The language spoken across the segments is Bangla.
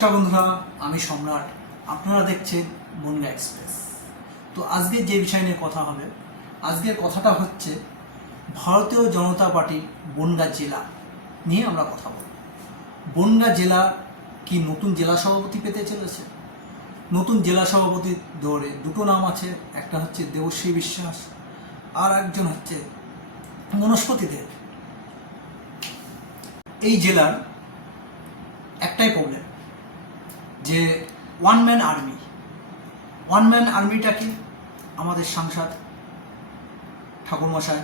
নমস্কার বন্ধুরা, আমি সম্রাট। আপনারা দেখছেন বনগা এক্সপ্রেস। তো আজকে যে বিষয় নিয়ে কথা হবে, আজকের কথাটা হচ্ছে ভারতীয় জনতা পার্টির বনগা জেলা নিয়ে আমরা কথা বলব। বনগা জেলা কি নতুন জেলা সভাপতি পেতে চলেছে? নতুন জেলা সভাপতি দৌড়ে দুটো নাম আছে, একটা হচ্ছে দেবশ্রী বিশ্বাস আর একজন হচ্ছে মনস্পতি দেব। এই জেলার একটাই প্রবলেম যে one man army one man আর্মিটা কি? আমাদের সাংসদ ঠাকুরমশাই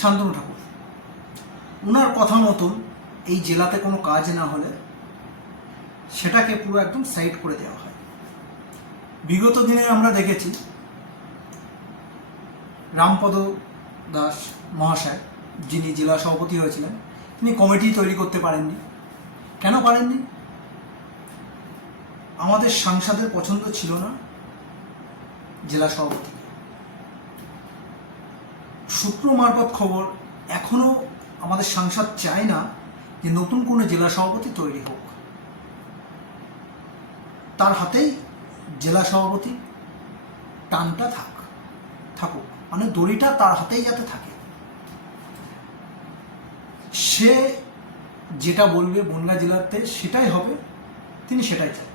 শান্তনু ঠাকুর। ওনার কথা মতন এই জেলাতে কোনো কাজ না হলে সেটাকে পুরো একদম সাইড করে দেওয়া হয়। বিগত দিনে আমরা দেখেছি রামপদ দাস মহাশয়, যিনি জেলা সভাপতি হয়েছিলেন, তিনি কমিটি তৈরি করতে পারেননি। কেন পারেননি? আমাদের সাংসদের পছন্দ ছিল না জেলা সভাপতি। সূত্র মারফত খবর এখনও আমাদের সাংসদ চায় না যে নতুন কোনো জেলা সভাপতি তৈরি হোক। তার হাতেই জেলা সভাপতি টানটা থাক, থাকুক। মানে দড়িটা তার হাতেই যাতে থাকে। সে যেটা বলবে বনগা জেলাতে সেটাই হবে, তিনি সেটাই চান।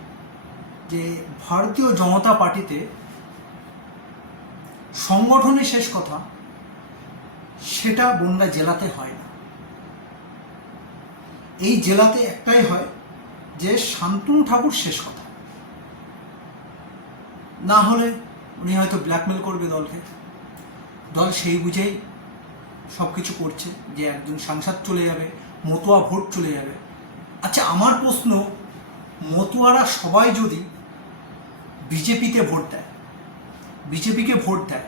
যে ভারতীয় জনতা পার্টিতে সংগঠনের শেষ কথা সেটা বনগা জেলাতে হয় না। এই জেলাতে একটাই হয় যে শান্তনু ঠাকুর শেষ কথা। না হলে উনি হয়তো ব্ল্যাকমেল করবে দলকে। দল সেই বুঝেই সব কিছু করছে যে একজন সাংসদ চলে যাবে, মতুয়া ভোট চলে যাবে। আচ্ছা আমার প্রশ্ন মতুয়ারা সবাই যদি বিজেপিতে ভোট দেয়, বিজেপিকে ভোট দেয়,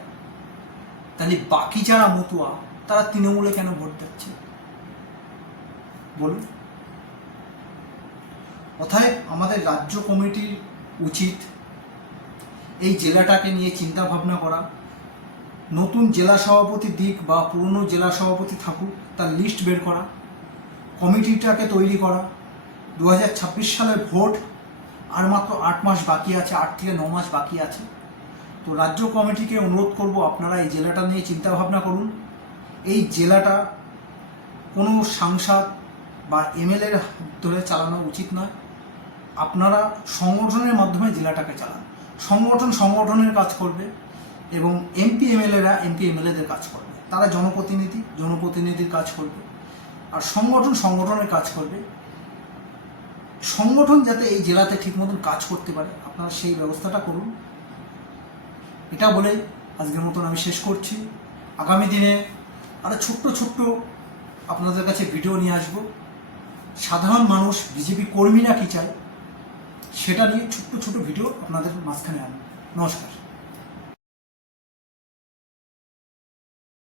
তাহলে বাকি যারা মতুয়া, তারা তৃণমূলে কেন ভোট দিচ্ছে? বলুন। অতএব আমাদের রাজ্য কমিটির উচিত এই জেলাটাকে নিয়ে চিন্তা ভাবনা করা। নতুন জেলা সভাপতি দিক বা পুরনো জেলা সভাপতি থাকুক, তার লিস্ট বের করা, কমিটিটাকে তৈরি করা দু সালের ভোট, আর মাত্র আট মাস বাকি আছে, আট থেকে ন মাস বাকি আছে। তো রাজ্য কমিটিকে অনুরোধ করব, আপনারা এই জেলাটা নিয়ে চিন্তা ভাবনা করুন। এই জেলাটা কোনো সাংসদ বা এমএলএর ধরে চালানো উচিত নয়। আপনারা সংগঠনের মাধ্যমে জেলাটাকে চালান। সংগঠন সংগঠনের কাজ করবে এবং এমপি এমএলএরা এমপি এমএলএদের কাজ করবে। তারা জনপ্রতিনিধি, জনপ্রতিনিধির কাজ করবে। আর সংগঠন সংগঠনের কাজ করবে। সংগঠন যাতে এই জেলাতে ঠিক মতন কাজ করতে পারে, আপনারা সেই ব্যবস্থাটা করুন। এটা বলে আজকের মতন আমি শেষ করছি। আগামী দিনে আরও ছোট্ট ছোট্ট আপনাদের কাছে ভিডিও নিয়ে আসব। সাধারণ মানুষ, বিজেপি কর্মীরা কী চায়, সেটা নিয়ে ছোট্ট ছোট ভিডিও আপনাদের মাঝখানে আনব। নমস্কার।